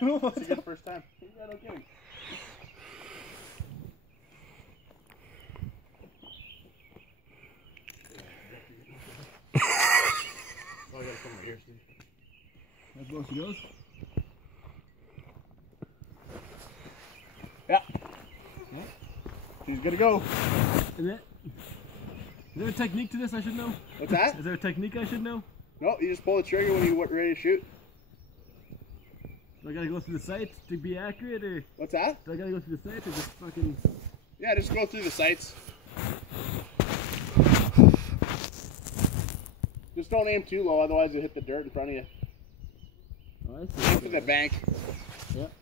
It's a good first time. Yeah, no kidding. Oh, I gotta come right here, Steve. That's close she goes. Yeah. She's gonna go. Is there a technique to this I should know? What's that? Is there a technique I should know? No, you just pull the trigger when you're ready to shoot. Do I gotta go through the sights to be accurate, or What's that? do I gotta go through the sights, or just fucking... Yeah, just go through the sights. Just don't aim too low, otherwise you'll hit the dirt in front of you. Oh, I see. Aim for the bank. Yep.